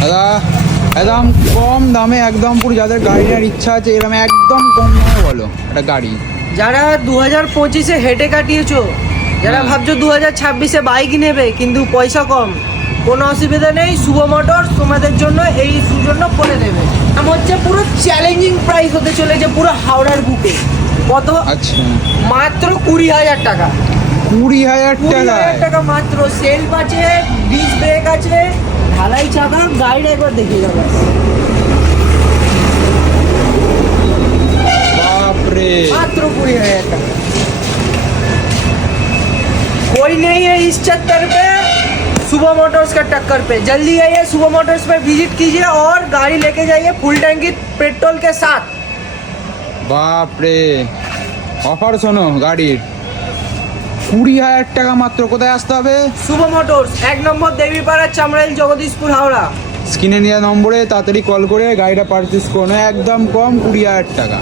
দাদা একদম কম দামে, একদম পুরো যাদের গাড়ি নেওয়ার ইচ্ছা আছে এরকম একদম কম দামে বলো একটা গাড়ি। যারা 2025-এ হেঁটে কাটিয়েছো, যারা ভাবছো 2026-এ বাইক নেবে কিন্তু পয়সা কম, কোনো অসুবিধা নেই, শুভ মোটরস তোমাদের জন্য এই সুজন্য করে দেবে। দাম হচ্ছে পুরো চ্যালেঞ্জিং প্রাইস হতে চলেছে পুরো হাওড়ার বুকে। কত? আচ্ছা, মাত্র 20,000 টাকা। 20,000 টাকা? 20,000 টাকা মাত্র। সেলফ আছে, ডিস্ক ব্রেক আছে, ঢালাই চাকা, গাড়িটা একবার দেখে যাবে। বাপরে, मात्र 20,000 टाका। कोई नहीं है इस चक्कर पे सुबह मोटर्स का टक्कर पे। जल्दी आइए, सुबह मोटर्स पे विजिट कीजिए और गाड़ी लेके जाइए फुल टैंकी पेट्रोल के साथ। বাপরে, অফার শোনো গাড়ির 20,000 টাকা মাত্র। কোথায় আসতে হবে? सुबह मोटर्स 1 নম্বর দেবীপাড়া, চামড়াইল, জগদীশপুর, হাওড়া। স্ক্রিনে দেওয়া নম্বরে তাড়াতাড়ি কল করে গাড়িটা পারচেস করো, একদম কম 20,000 টাকা।